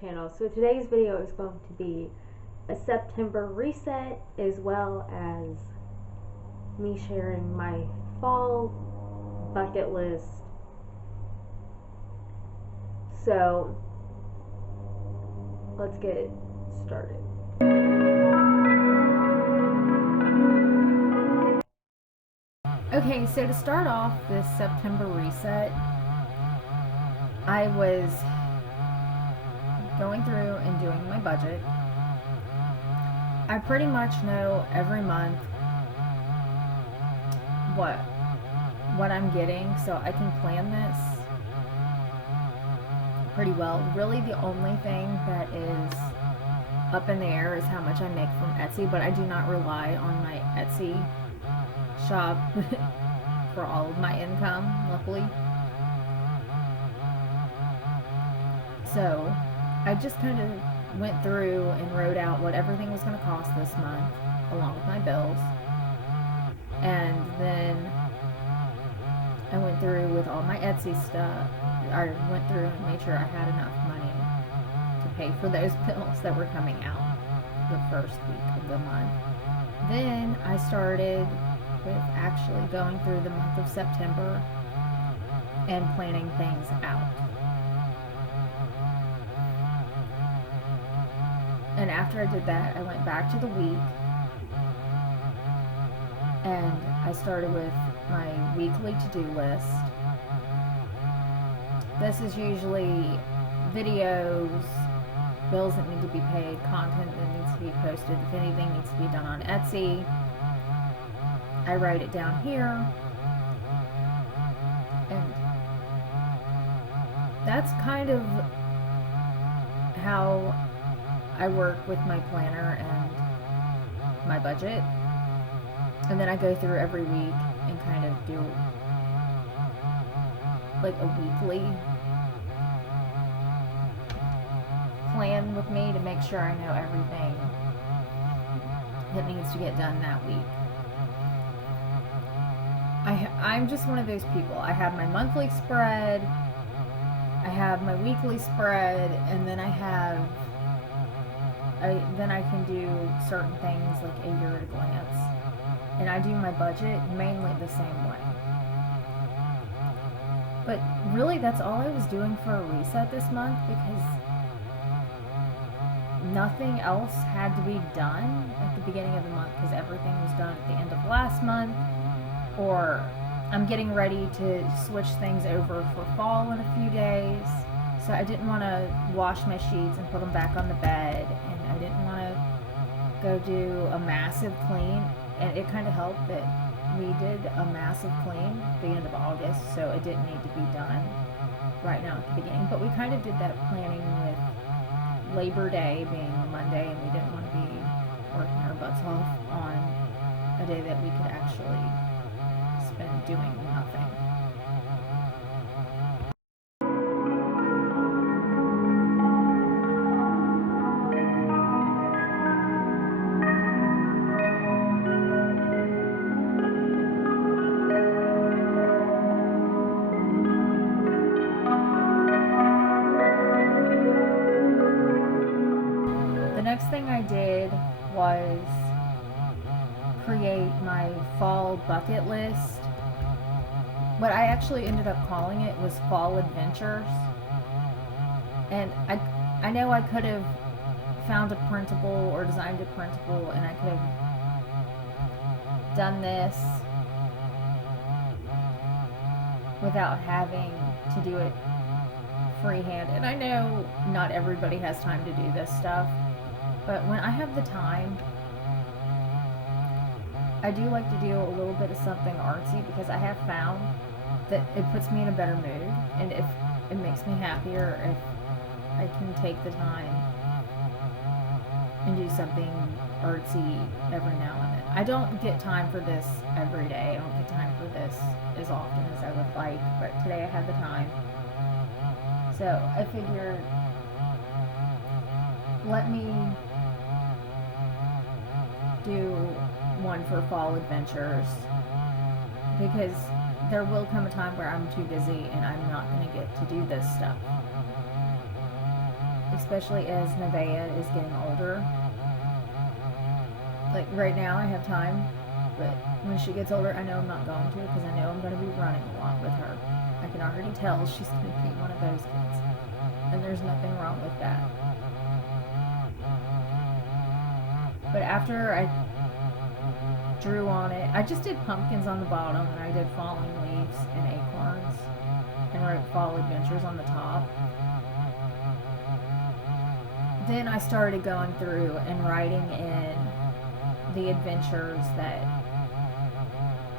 channel. So today's video is going to be a September reset, as well as me sharing my fall bucket list. So let's get started. Okay, so to start off this September reset, I was going through and doing my budget. I pretty much know every month what I'm getting, so I can plan this pretty well. Really, the only thing that is up in the air is how much I make from Etsy, but I do not rely on my Etsy shop for all of my income, luckily. So I just kind of went through and wrote out what everything was going to cost this month, along with my bills. And then I went through with all my Etsy stuff. I went through and made sure I had enough money to pay for those bills that were coming out the first week of the month. Then I started with actually going through the month of September and planning things out. And after I did that, I went back to the week and I started with my weekly to-do list. This is usually videos, bills that need to be paid, content that needs to be posted, if anything needs to be done on Etsy. I write it down here, and that's kind of how I work with my planner and my budget. And then I go through every week and kind of do like a weekly plan with me to make sure I know everything that needs to get done that week. I'm just one of those people. I have my monthly spread, I have my weekly spread, and then then I can do certain things like a year at a glance. And I do my budget mainly the same way. But really, that's all I was doing for a reset this month, because nothing else had to be done at the beginning of the month, because everything was done at the end of last month, or I'm getting ready to switch things over for fall in a few days. So I didn't want to wash my sheets and put them back on the bed, and I didn't want to go do a massive clean. And it kind of helped that we did a massive clean at the end of August, so it didn't need to be done right now at the beginning. But we kind of did that planning with Labor Day being Monday, and we didn't want to be working our butts off on a day that we could actually spend doing nothing. The next thing I did was create my fall bucket list. What I actually ended up calling it was Fall Adventures. And I know I could have found a printable or designed a printable, and I could have done this without having to do it freehand. And I know not everybody has time to do this stuff, but when I have the time, I do like to do a little bit of something artsy, because I have found that it puts me in a better mood, and if it makes me happier if I can take the time and do something artsy every now and then. I don't get time for this every day. I don't get time for this as often as I would like, but today I had the time. So I figured, let me do one for Fall Adventures, because there will come a time where I'm too busy and I'm not going to get to do this stuff. especially as Nevaeh is getting older. Like right now, I have time, but when she gets older, I know I'm not going to because I know I'm going to be running a lot with her. I can already tell she's going to be one of those kids, and there's nothing wrong with that. But after I drew on it, I just did pumpkins on the bottom, and I did falling leaves and acorns, and wrote fall adventures on the top. Then I started going through and writing in the adventures that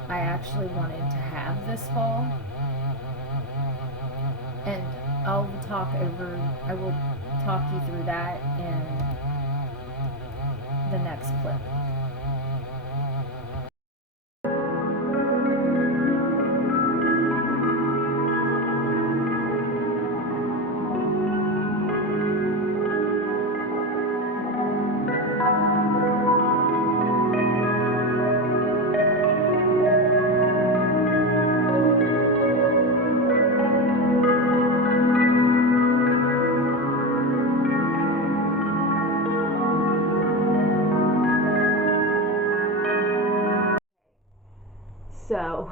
I actually wanted to have this fall. And I will talk you through that in the next clip. So,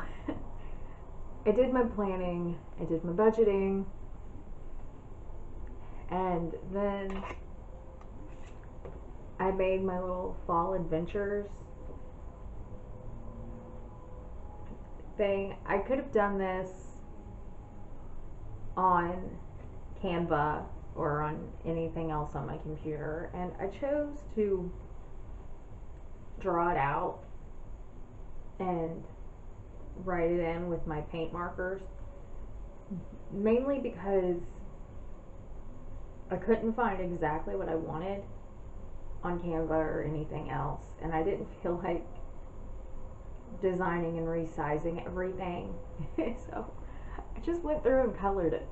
I did my planning, I did my budgeting, and then I made my little fall adventures thing. I could have done this on Canva or on anything else on my computer, and I chose to draw it out and write it in with my paint markers, mainly because I couldn't find exactly what I wanted on Canva or anything else, and I didn't feel like designing and resizing everything. So I just went through and colored it.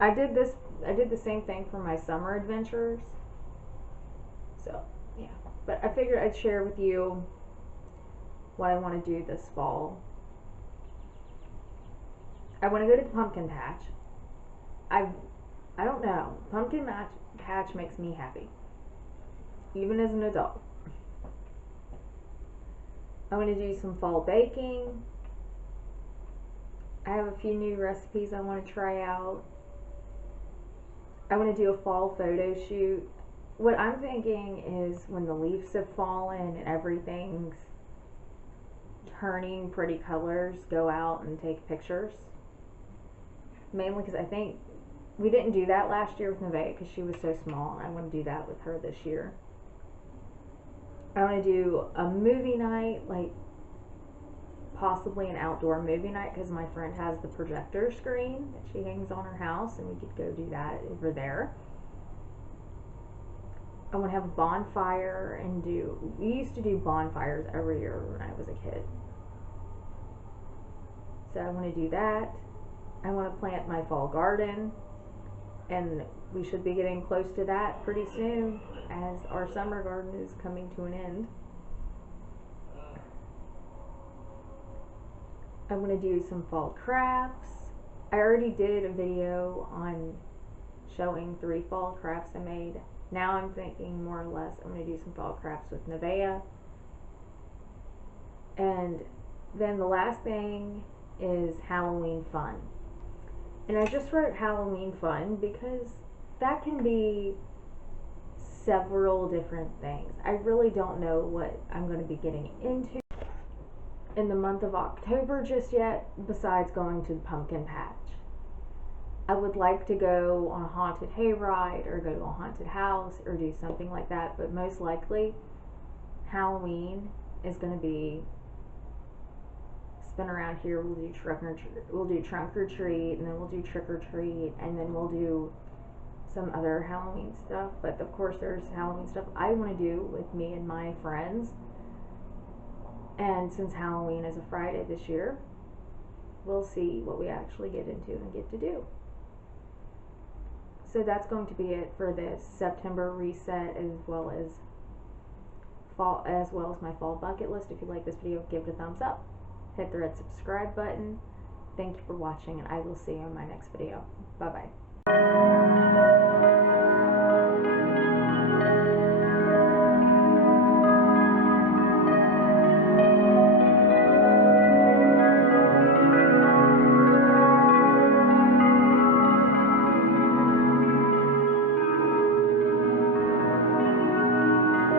I did the same thing for my summer adventures. So yeah, but I figured I'd share with you what I want to do this fall. I want to go to the pumpkin patch. I don't know. Pumpkin patch makes me happy, even as an adult. I want to do some fall baking. I have a few new recipes I want to try out. I want to do a fall photo shoot. What I'm thinking is when the leaves have fallen and everything's turning pretty colors, go out and take pictures. Mainly because I think we didn't do that last year with Nevaeh because she was so small, and I want to do that with her this year. I want to do a movie night, like possibly an outdoor movie night, because my friend has the projector screen that she hangs on her house, and we could go do that over there. I want to have a bonfire and we used to do bonfires every year when I was a kid. So I want to do that. I want to plant my fall garden, and we should be getting close to that pretty soon as our summer garden is coming to an end. I want to do some fall crafts. I already did a video on showing 3 fall crafts I made. Now I'm thinking more or less I'm going to do some fall crafts with Nevaeh. And then the last thing is Halloween fun. And I just wrote Halloween fun because that can be several different things. I really don't know what I'm going to be getting into in the month of October just yet, besides going to the pumpkin patch. I would like to go on a haunted hayride or go to a haunted house or do something like that, but most likely Halloween is going to be spin around here. We'll do trunk or treat, and then we'll do trick or treat, and then we'll do some other Halloween stuff. But of course there's Halloween stuff I want to do with me and my friends, and since Halloween is a Friday this year, we'll see what we actually get into and get to do. So that's going to be it for this September reset, as well as my fall bucket list. If you like this video, give it a thumbs up. Hit the red subscribe button. Thank you for watching, and I will see you in my next video. Bye bye.